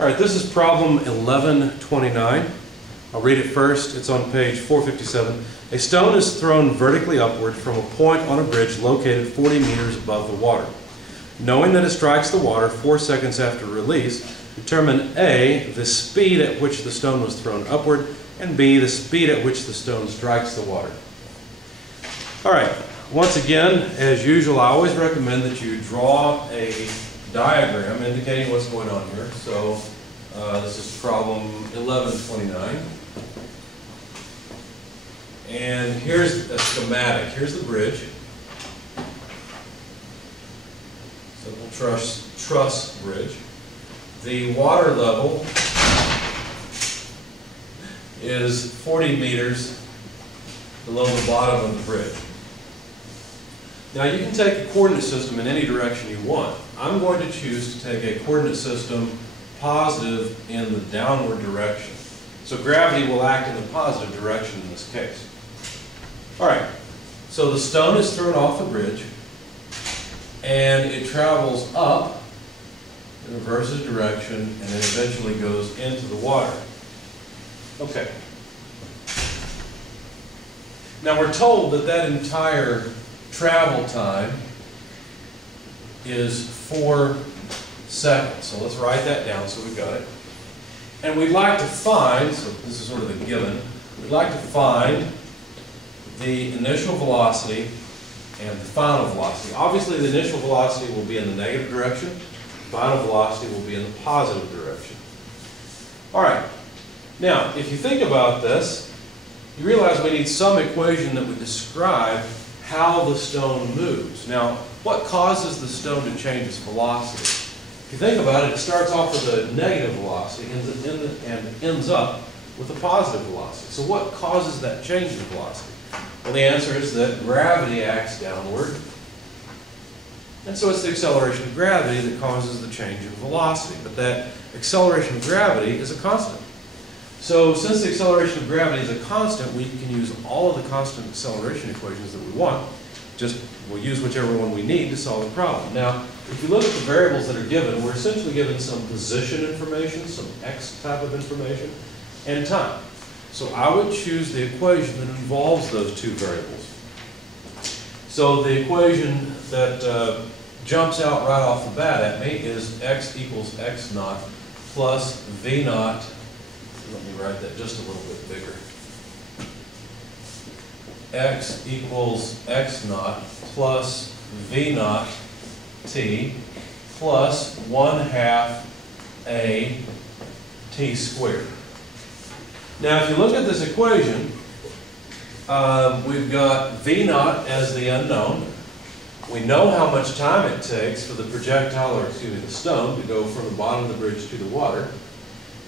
All right, this is problem 1129. I'll read it first. It's on page 457. A stone is thrown vertically upward from a point on a bridge located 40 meters above the water. Knowing that it strikes the water 4 seconds after release, determine A, the speed at which the stone was thrown upward, and B, the speed at which the stone strikes the water. All right, once again, as usual, I always recommend that you draw a diagram indicating what's going on here. So this is problem 1129. And here's a schematic. Here's the bridge. Simple truss bridge. The water level is 40 meters below the bottom of the bridge. Now you can take a coordinate system in any direction you want. I'm going to choose to take a coordinate system positive in the downward direction. So gravity will act in the positive direction in this case. All right, so the stone is thrown off the bridge and it travels up in reverses direction and then eventually goes into the water. Okay. Now we're told that that entire travel time is 4 seconds. So let's write that down so we've got it. And we'd like to find, so this is sort of the given, we'd like to find the initial velocity and the final velocity. Obviously the initial velocity will be in the negative direction, the final velocity will be in the positive direction. All right, now if you think about this, you realize we need some equation that would describe how the stone moves. Now, what causes the stone to change its velocity? If you think about it, it starts off with a negative velocity and ends up with a positive velocity. So what causes that change in velocity? Well, the answer is that gravity acts downward. And so it's the acceleration of gravity that causes the change in velocity. But that acceleration of gravity is a constant. So since the acceleration of gravity is a constant, we can use all of the constant acceleration equations that we want. Just we'll use whichever one we need to solve the problem. Now, if you look at the variables that are given, we're essentially given some position information, some x type of information, and time. So I would choose the equation that involves those two variables. So the equation that jumps out right off the bat at me is x equals x naught plus v naught. Let me write that just a little bit bigger. X equals x naught plus v naught t plus 1/2 a t squared. Now if you look at this equation, we've got v naught as the unknown. We know how much time it takes for the projectile, or excuse me, the stone, to go from the bottom of the bridge to the water.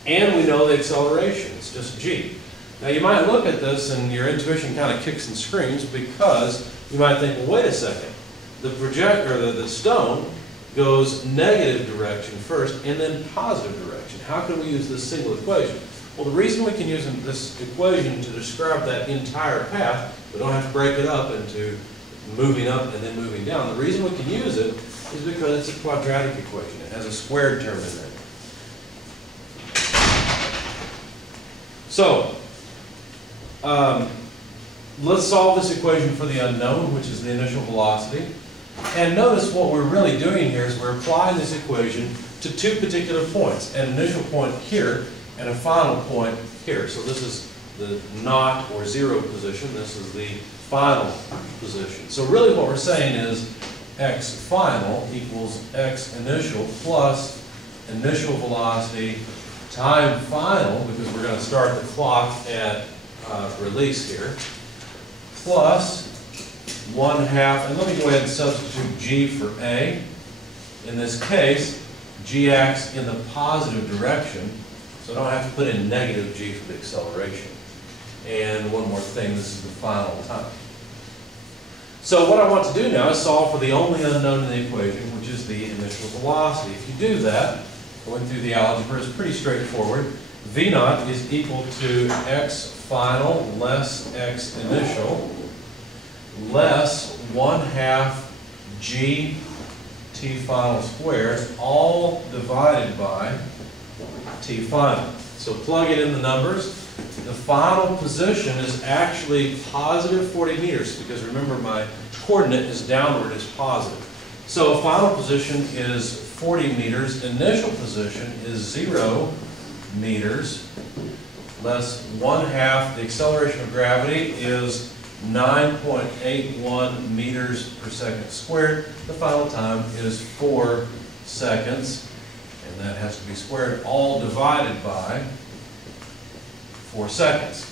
And we know the acceleration, it's just g. Now you might look at this and your intuition kind of kicks and screams because you might think, well, wait a second. The stone goes negative direction first and then positive direction. How can we use this single equation? Well, the reason we can use this equation to describe that entire path, we don't have to break it up into moving up and then moving down. The reason we can use it is because it's a quadratic equation. It has a squared term in there. So, let's solve this equation for the unknown, which is the initial velocity. And notice what we're really doing here is we're applying this equation to two particular points, an initial point here and a final point here. So this is the naught or 0 position. This is the final position. So really what we're saying is x final equals x initial plus initial velocity time final, because we're going to start the clock at release here, plus 1/2, and let me go ahead and substitute g for a. In this case, g acts in the positive direction, so I don't have to put in negative g for the acceleration. And one more thing, this is the final time. So what I want to do now is solve for the only unknown in the equation, which is the initial velocity. If you do that, going through the algebra is pretty straightforward. V naught is equal to x final less x initial less 1/2 g t final squared, all divided by T final. So plugging in the numbers, the final position is actually positive 40 meters, because remember my coordinate is downward, is positive. So final position is 40 meters, initial position is 0 meters, less 1/2, the acceleration of gravity is 9.81 meters per second squared. The final time is 4 seconds, and that has to be squared, all divided by 4 seconds.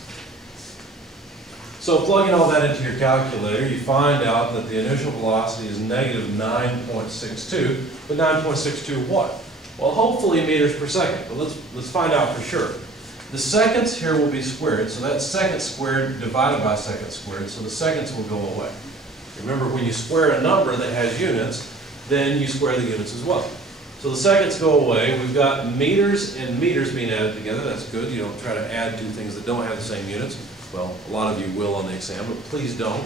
So plugging all that into your calculator, you find out that the initial velocity is negative 9.62, but 9.62 what? Well, hopefully meters per second, but let's find out for sure. The seconds here will be squared, so that's second squared divided by second squared, so the seconds will go away. Remember, when you square a number that has units, then you square the units as well. So the seconds go away. We've got meters and meters being added together. That's good. You don't try to add two things that don't have the same units. Well, a lot of you will on the exam, but please don't.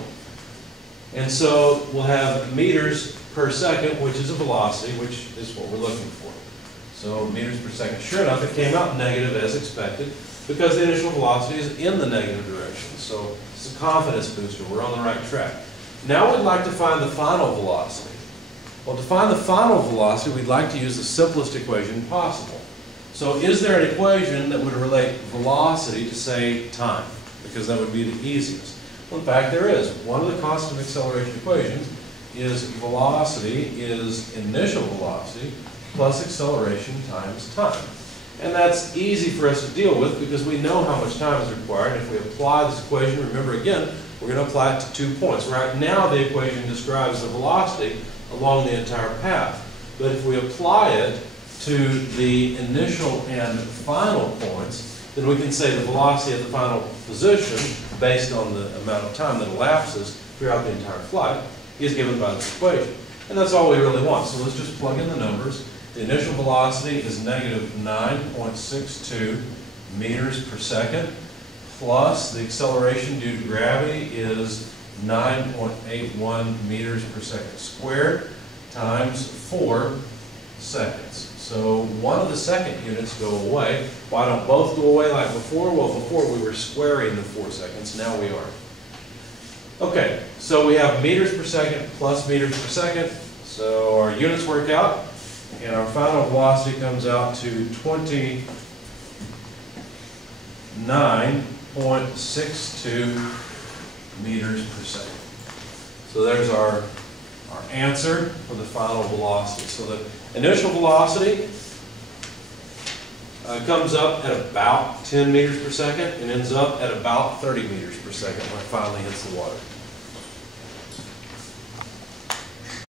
And so we'll have meters per second, which is a velocity, which is what we're looking for. So meters per second. Sure enough, it came out negative as expected, because the initial velocity is in the negative direction. So it's a confidence booster. We're on the right track. Now we'd like to find the final velocity. Well, to find the final velocity, we'd like to use the simplest equation possible. So is there an equation that would relate velocity to, say, time? Because that would be the easiest. Well, in fact, there is. One of the constant acceleration equations is velocity is initial velocity plus acceleration times time. And that's easy for us to deal with because we know how much time is required. If we apply this equation, remember again, we're going to apply it to 2 points. Right now, the equation describes the velocity along the entire path. But if we apply it to the initial and final points, then we can say the velocity at the final position, based on the amount of time that elapses throughout the entire flight, is given by this equation. And that's all we really want. So let's just plug in the numbers. The initial velocity is negative 9.62 meters per second, plus the acceleration due to gravity is 9.81 meters per second squared, times 4 seconds. So one of the second units go away. Why don't both go away like before? Well, before we were squaring the 4 seconds, now we are. Okay, so we have meters per second plus meters per second. So our units work out, and our final velocity comes out to 29.62 meters per second. So there's our answer for the final velocity. So the initial velocity comes up at about 10 meters per second and ends up at about 30 meters per second when it finally hits the water.